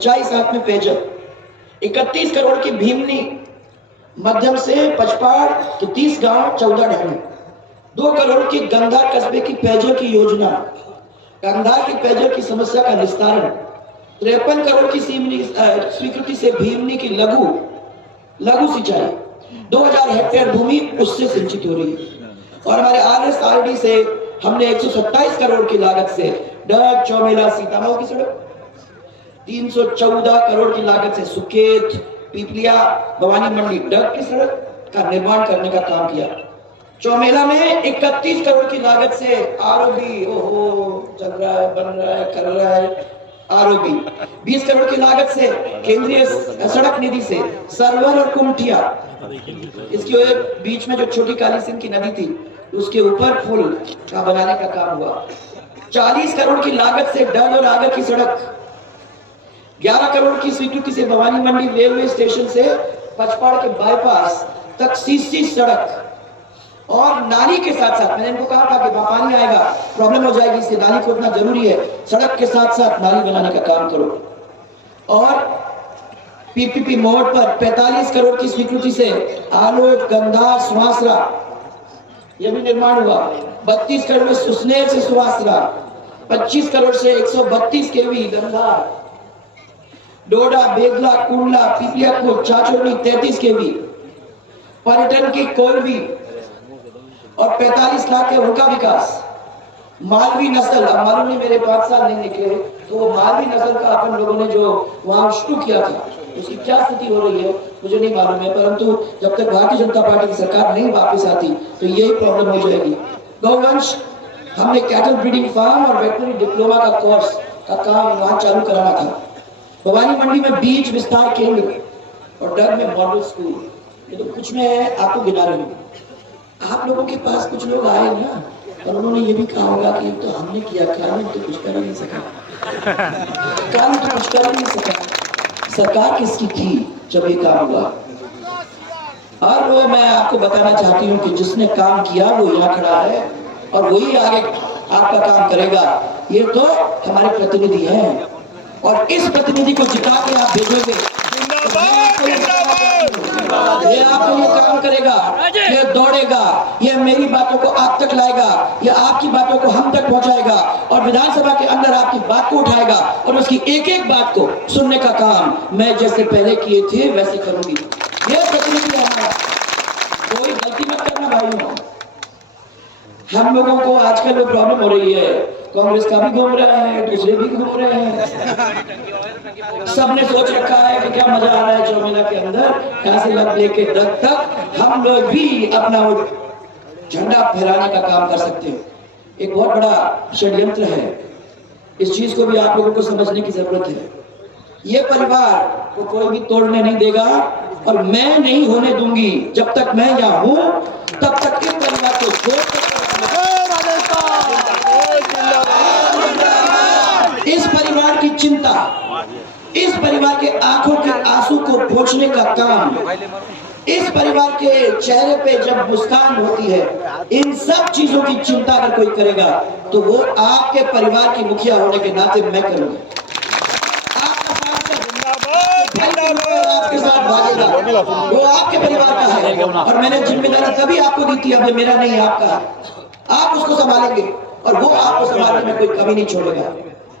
40 हाथ में पेयजल, 31 करोड़ की भीमनी मध्यम से पचपाड़ तो 30 गांव 14 ढाणी, 2 करोड़ की गंगार कस्बे की पेयजल की योजना, गंगार की पेयजल की समस्या का निस्तारण, 53 करोड़ की स्वीकृति से भीमनी की लघु सिंचाई, 2000 हेक्टेयर भूमि उससे सिंचित हो रही है। और हमारे RSRD से हमने 127 करोड़ की लागत से डग चौमेला सीतामऊ की सड़क, 314 करोड़ की लागत से सुकेत पीपलिया भवानी मंडी डग की सड़क का निर्माण करने का काम किया। चौमेला में 31 करोड़ की लागत से आरओबी चल रहा है, बन रहा है, कर रहा है आरओबी। 20 करोड़ की लागत से केंद्रीय सड़क निधि से सरवर और कुमठिया, इसके बीच में जो छोटी काली सिंह की नदी थी उसके ऊपर पुल का बनाने का काम हुआ। 40 करोड़ की लागत से डग और आगर की सड़क, 11 करोड़ की स्वीकृति से भवानी मंडी रेलवे स्टेशन से पचपाड़ के बाईपास तक सीसी सड़क, और नाली के साथ साथ मैंने इनको कहा था कि पानी आएगा प्रॉब्लम हो जाएगी, इसलिए नाली खोदना जरूरी है, सड़क के साथ साथ नाली बनाने का काम करो। और पीपीपी मोड़ पर 45 करोड़ की स्वीकृति से आलोक गंधा सुहासरा यह भी निर्माण हुआ। 32 करोड़ में सुसनेर से सुहासरा, 25 करोड़ से 132 केवी गंधा, डोडा बेगला कुंडला पीपिया को चाचोनी 33 केवी, पर्यटन की कोलवी और 45 लाख के उनका विकास। मालवी नस्ल, अब मालूम नहीं मेरे 5 साल नहीं निकले तो वो मालवी नस्ल का अपन लोगों ने जो वहां शुरू किया था उसकी क्या स्थिति हो रही है मुझे नहीं मालूम है, परंतु जब तक भारतीय जनता पार्टी की सरकार नहीं वापस आती तो यही प्रॉब्लम हो जाएगी। गौवंश, हमने कैटल ब्रीडिंग फार्म और वेटनरी डिप्लोमा का कोर्स का काम वहां चालू कराना था। भवानी मंडी में बीज विस्तार केंद्र और डग में मॉडल स्कूल, ये तो कुछ में है, आपको गिना रही हूँ। आप लोगों के पास कुछ लोग आए ना और उन्होंने ये भी कहा होगा कि तो हमने किया, कानून तो कुछ कर ही नहीं सका, कानून तो कुछ कर ही नहीं सका, सरकार किसकी थी जब ये काम हुआ। और वो मैं आपको बताना चाहती हूँ कि जिसने काम किया वो यहाँ खड़ा है और वही आगे आपका काम करेगा। ये तो हमारे प्रतिनिधि हैं और इस प्रतिनिधि को जिता के आप भेजोगे, ये आपके लिए काम करेगा, ये दौड़ेगा, ये मेरी बातों को आप तक लाएगा, ये आपकी बातों को हम तक पहुंचाएगा और विधानसभा के अंदर आपकी बात को उठाएगा और उसकी एक एक बात को सुनने का काम मैं जैसे पहले किए थे वैसे करूंगी। ये प्रतिनिधि है हमारा, कोई गलती मत करना भाइयों। हम लोगों को आजकल वो प्रॉब्लम हो रही है, कांग्रेस का भी घूम रहा है, दूसरे भी घूम रहे हैं, सबने सोच रखा है कि क्या मजा आ रहा है चौमेला के अंदर, यहाँ से लग लेके दग तक हम लोग भी अपना वो झंडा फहराने का काम कर सकते हैं। एक बहुत बड़ा षड्यंत्र है, इस चीज को भी आप लोगों को समझने की जरूरत है। ये परिवार को कोई भी तोड़ने नहीं देगा और मैं नहीं होने दूंगी, जब तक मैं यहाँ हूं तब तक इस परिवार को इस परिवार की चिंता, इस परिवार के आंखों के आंसू को पोंछने का काम, इस परिवार के चेहरे पे जब मुस्कान होती है, इन सब चीजों की चिंता अगर कोई करेगा तो वो आपके परिवार की मुखिया होने के नाते मैं करूंगा। आपके साथ भागेगा, वो आपके परिवार का है और मैंने जिम्मेदारी तभी आपको दी थी, अब मेरा नहीं आपका, आप उसको संभालेंगे और वो आपको संभालने में कोई कमी नहीं छोड़ेगा।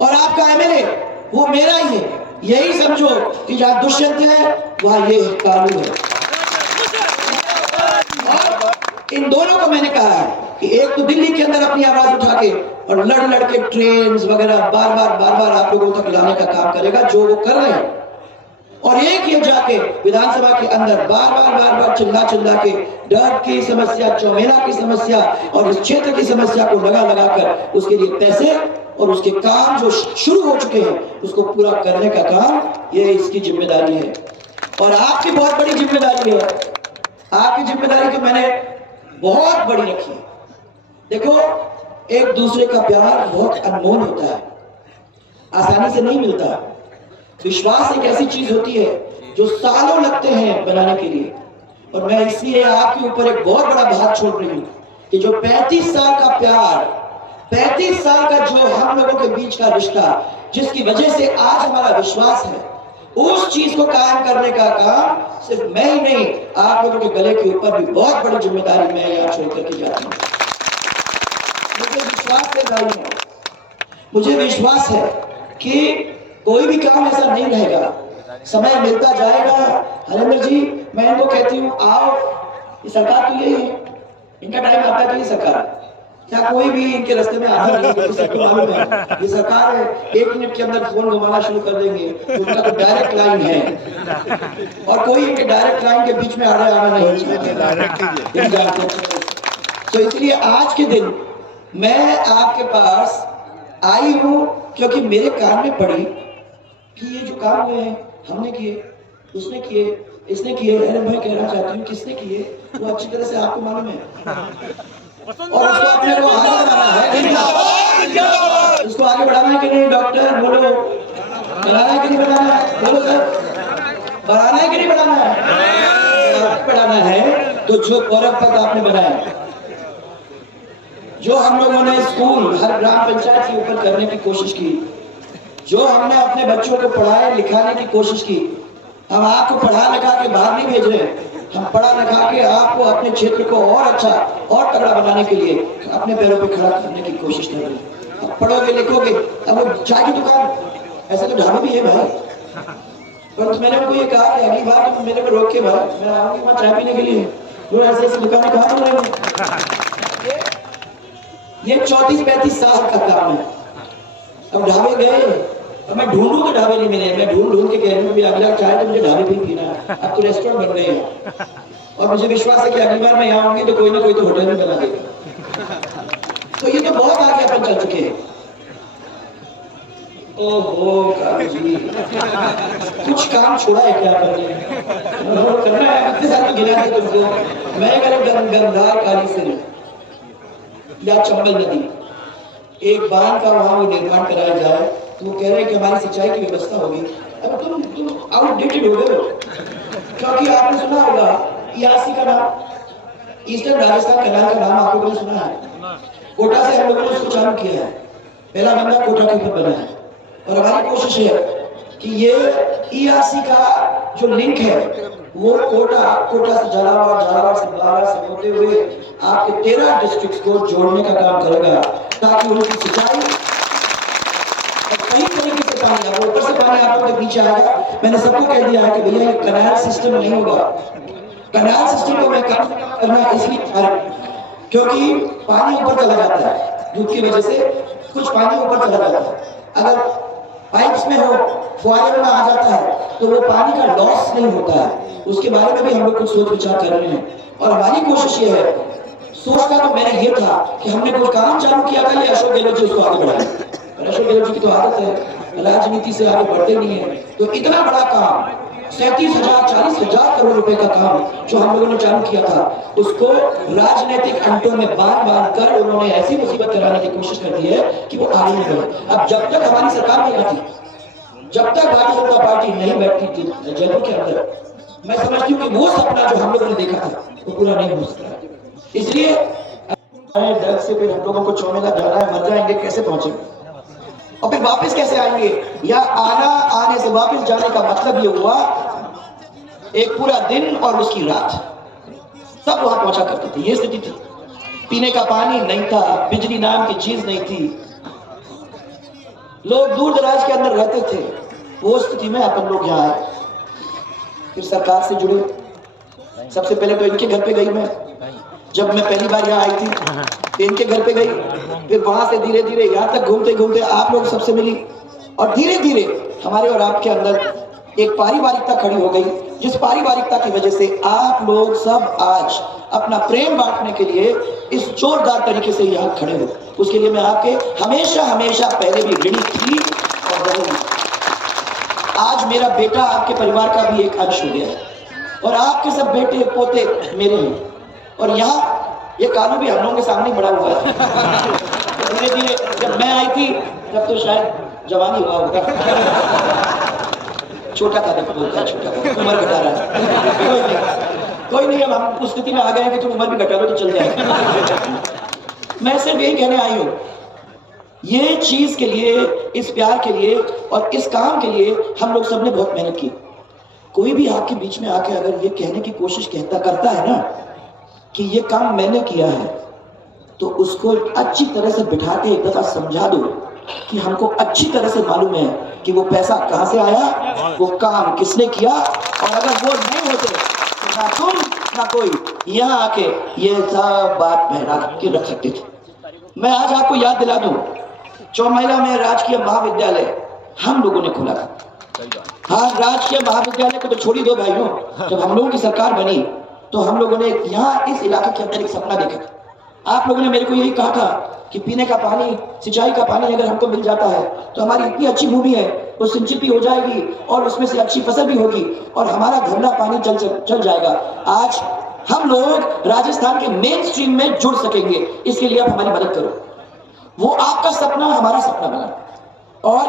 और आपका एमएलए वो मेरा ही है, यही समझो कि जहां दुष्यंत है वहां ये कानून है। और इन दोनों को मैंने कहा है कि एक तो दिल्ली के अंदर अपनी आवाज उठा के और लड़ के ट्रेन वगैरह बार बार आप लोगों तक लाने का काम करेगा जो वो कर रहे हैं, और एक ये जाके विधानसभा के अंदर बार चिल्ला के डग की समस्या, चौमेला की समस्या और इस क्षेत्र की समस्या को लगा कर उसके लिए पैसे और उसके काम जो शुरू हो चुके हैं उसको पूरा करने का काम ये इसकी जिम्मेदारी है। और आपकी बहुत बड़ी जिम्मेदारी है, आपकी जिम्मेदारी तो मैंने बहुत बड़ी रखी है। देखो, एक दूसरे का प्यार बहुत अनमोल होता है, आसानी से नहीं मिलता। विश्वास एक ऐसी चीज होती है जो सालों लगते हैं बनाने के लिए, और मैं इसलिए आपके ऊपर एक बहुत बड़ा भार छोड़ रही हूं कि जो 35 साल का प्यार 35 साल का जो हम लोगों के बीच का रिश्ता, जिसकी वजह से आज हमारा विश्वास है, उस चीज को कायम करने का काम सिर्फ मैं ही नहीं, आप लोगों के गले के ऊपर भी बहुत बड़ी जिम्मेदारी मैं यहाँ छोड़ करके जाती हूँ। मुझे विश्वास है भाइयों, मुझे विश्वास है कि कोई भी काम ऐसा नहीं रहेगा, समय मिलता जाएगा। हरेंद्र जी, मैं इनको कहती हूँ आओ, ये सरकार तो यही है, इनका टाइम आता है तो ये सरकार, क्या कोई भी इनके रास्ते में आता नहीं है, सबको मालूम है ये सरकार है। 1 मिनट के अंदर फोन घुमाना शुरू कर देंगे, तो उनका तो डायरेक्ट लाइन है, और कोई इनके डायरेक्ट लाइन के बीच में आना नहीं चाहता। तो इसलिए आज के दिन मैं आपके पास आई हूँ क्योंकि मेरे कान में पड़ी कि ये जो काम हुए हैं, हमने किए, उसने किए, इसने किए। अरे मैं कहना चाहती हूँ किसने किए वो अच्छी तरह से आपको मालूम है, और उसको अपने को आगे बढ़ाना है कि नहीं, उसको आगे बढ़ाना है कि नहीं? डॉक्टर बोलो, बढ़ाना है कि नहीं बढ़ाना है? बोलो सर, बढ़ाना है कि नहीं बढ़ाना है? बढ़ाना है तो जो गौरव पद आपने बनाया, जो हम लोगों ने स्कूल हर ग्राम पंचायत के ऊपर करने की कोशिश की, जो हमने अपने बच्चों को पढ़ाए लिखाने की कोशिश की, हम आपको पढ़ा लिखा के बाहर नहीं भेज रहे, हम पढ़ा लिखा के आपको अपने क्षेत्र को और अच्छा और तगड़ा बनाने के लिए अपने पैरों पे खड़ा करने की कोशिश कर रहे हैं। अब पढ़ोगे लिखोगे, अब वो चाय की दुकान, ऐसे तो ढाबे भी है भाई, पर तो मैंने उनको ये कहा कि अगली बार तो मेरे को रोक के भाई, मैं आऊंगी वहाँ चाय पीने के लिए, वो ऐसे ऐसे दुकानें कहाँ चल रही हैं? ये 34-35 साल का काम है। अब ढाबे गए, अब मैं ढूंढूं तो ढाबे नहीं मिले, मैं ढूंढ के कह रही हूँ भी अगला चाय तो मुझे ढाबे पे ही पीना है, अब तो रेस्टोरेंट बन गए हैं, और मुझे विश्वास है कि अगली बार मैं यहाँ आऊंगी तो कोई ना कोई तो होटल में बना देगा। तो ये तो बहुत आगे अपन चल चुके हैं। ओहो जी, कुछ काम छोड़ा है क्या करना है? कितने साल तो गिना है तुमको। मैं करूँ गंगार काली से या चंबल नदी, एक बांध का वहां वो निर्माण कराया जाए, तो वो कह रहे हैं कि हमारी सिंचाई की व्यवस्था होगी। अब तुम आउटडेटेड हो गए हो, क्योंकि आपने सुना होगा यासी का नाम, ईस्टर्न राजस्थान कनाल का नाम आप लोगों ने सुना है। कोटा से हम लोगों ने उसको चालू किया है, पहला बंदा कोटा के ऊपर बना है, और हमारी कोशिश है कि ये ईआरसी का जो लिंक है वो कोटा से झालावाड़, झालावाड़ से बारा से होते हुए आपके 13 डिस्ट्रिक्ट्स को जोड़ने का काम करेगा, ताकि उनकी सिंचाई कई तरीके से पानी आएगा, ऊपर से पानी आप लोग नीचे आएगा। मैंने सबको कह दिया है कि भैया ये कनाल सिस्टम नहीं होगा, कनाल सिस्टम को मैं काम करना इसलिए क्योंकि पानी ऊपर चला जाता है, धूप की वजह से कुछ पानी ऊपर चला जाता है, अगर पाइप्स में हो, फुहारे में आ जाता है तो वो पानी का लॉस नहीं होता है। उसके बारे में भी हम लोग कुछ सोच विचार कर रहे हैं, और हमारी कोशिश ये है, सोचता तो मैंने ये था कि हमने कोई काम चालू किया था, ये अशोक गहलोत जी उसको आगे बढ़ाए, और अशोक गहलोत जी की तो आदत है राजनीति से आगे बढ़ते नहीं है। तो इतना बड़ा काम 37,000-40,000 करोड़ रुपए का काम जो हम लोगों ने चालू किया था, उसको राजनीतिक अंटों में बांध कर उन्होंने ऐसी मुसीबत कराने की कोशिश कर दी है कि वो आगे नहीं बढ़े। अब जब तक हमारी सरकार नहीं आती, जब तक भारतीय जनता पार्टी नहीं बैठती थी जयपुर के अंदर, मैं समझती हूँ कि वो सपना जो हम लोगों ने देखा था वो पूरा नहीं हो सकता। इसलिए डर से फिर हम लोगों को चौमेला जाना है, मर जाएंगे, कैसे पहुंचेंगे और फिर वापस कैसे आएंगे, या आने से वापस जाने का मतलब ये हुआ एक पूरा दिन और उसकी रात सब वहां पहुंचा करते थे। ये स्थिति थी, पीने का पानी नहीं था, बिजली नाम की चीज नहीं थी, लोग दूर दराज के अंदर रहते थे। वो स्थिति में अपन लोग यहाँ आए, फिर सरकार से जुड़े। सबसे पहले तो इनके घर पे गई मैं, जब मैं पहली बार यहाँ आई थी इनके घर पे गई, फिर वहां से धीरे धीरे यहाँ तक घूमते घूमते आप लोग सबसे मिली, और धीरे धीरे हमारे और आपके अंदर एक पारिवारिकता खड़ी हो गई, जिस पारिवारिकता की वजह से आप लोग सब आज अपना प्रेम बांटने के लिए इस जोरदार तरीके से यहाँ खड़े हो। उसके लिए मैं आपके हमेशा हमेशा पहले भी ऋणी थी और रहूंगी। आज मेरा बेटा आपके परिवार का भी एक अंश हो गया है, और आपके सब बेटे पोते मेरे हैं, और यहाँ ये कानू भी हम लोगों के सामने बड़ा हुआ है। धीरे धीरे जब मैं आई थी तब तो शायद जवानी हुआ होगा, छोटा था, देखो बोलता है छोटा था, उम्र घटा रहा है। कोई नहीं, अब हम उस स्थिति में आ गए कि तुम उम्र भी घटा लो तो चल जाएगा। मैं सिर्फ यही कहने आई हूँ ये चीज के लिए, इस प्यार के लिए और इस काम के लिए हम लोग सबने बहुत मेहनत की। कोई भी आपके बीच में आके अगर ये कहने की कोशिश करता है ना कि ये काम मैंने किया है, तो उसको अच्छी तरह से बिठा के एक दफा समझा दो कि हमको अच्छी तरह से मालूम है कि वो पैसा कहां से आया, वो काम किसने किया, और अगर वो नहीं होते तो ना तुम ना कोई यहाँ आके ये सब बात बहरा के रख सकते थे। मैं आज आपको याद दिला दूं, चौमहिला में राजकीय महाविद्यालय हम लोगों ने खोला था। हाँ, राजकीय महाविद्यालय को तो छोड़ ही दो भाइयों, जब हम लोगों की सरकार बनी तो हम लोगों ने यहाँ इस इलाके के अंदर एक सपना देखा था। आप लोगों ने मेरे को यही कहा था कि पीने का पानी, सिंचाई का पानी अगर हमको मिल जाता है तो हमारी इतनी अच्छी भूमि है, वो सिंचित भी हो जाएगी और उसमें से अच्छी फसल भी होगी और हमारा धंधा पानी चल जाएगा। आज हम लोग राजस्थान के मेन स्ट्रीम में जुड़ सकेंगे, इसके लिए आप हमारी मदद करो। वो आपका सपना हमारा सपना बना और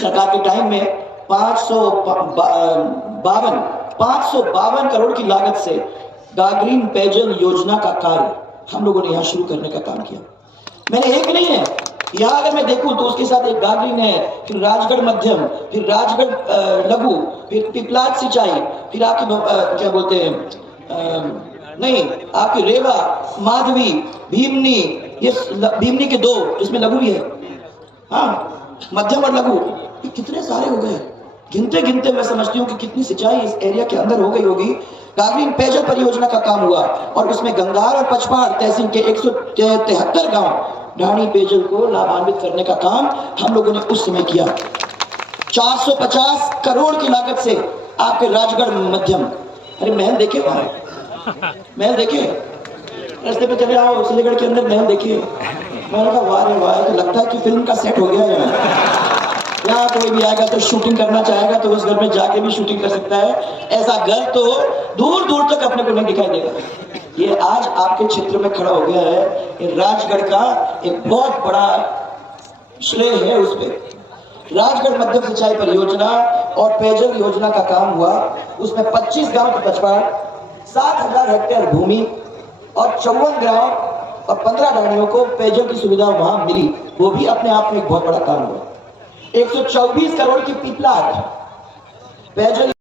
सरकार के टाइम में 552 करोड़ की लागत से गागरीन पेयजल योजना का कार्य हम लोगों ने यहाँ शुरू करने का काम किया। मैंने एक नहीं है, यहाँ अगर मैं देखूं तो उसके साथ एक गागरीन है, फिर राजगढ़ मध्यम, फिर राजगढ़ लघु, फिर पिपलाद सिंचाई, फिर आपकी क्या बोलते हैं, नहीं आपकी रेवा, माधवी, भीमनी, ये भीमनी के 2 इसमें लघु भी है, हाँ मध्यम और लघु, ये कितने सारे हो गए। गिनते गिनते मैं समझती हूँ कि कितनी सिंचाई इस एरिया के अंदर हो गई होगी। गागरीन पेयजल परियोजना का काम हुआ और उसमें गंगार और पचपाड़ तहसील के 173 गांव ढाणी पेयजल को लाभान्वित करने का काम हम लोगों ने उस समय किया। 450 करोड़ की लागत से आपके राजगढ़ मध्यम, अरे महल देखे वहां, महल देखे, रास्ते पे चले आओ सिलेगढ़ के अंदर महल देखिए। मैंने कहा वाह रे वाह, तो लगता है कि फिल्म का सेट हो गया है। यहाँ कोई भी आएगा तो शूटिंग करना चाहेगा तो उस घर में जाके भी शूटिंग कर सकता है। ऐसा घर तो दूर दूर तक अपने को नहीं दिखाई देगा। ये आज आपके क्षेत्र में खड़ा हो गया है, ये राजगढ़ का एक बहुत बड़ा श्रेय है उस पे। राजगढ़ मध्यम सिंचाई परियोजना और पेयजल योजना का काम हुआ, उसमें 25 गांव के पचपाड़, 7000 हेक्टेयर भूमि और 54 गांव और 15 ढाणियों को पेयजल की सुविधा वहां मिली। वो भी अपने आप में एक बहुत बड़ा काम हुआ। 124 करोड़ की पिपलाद पेयजल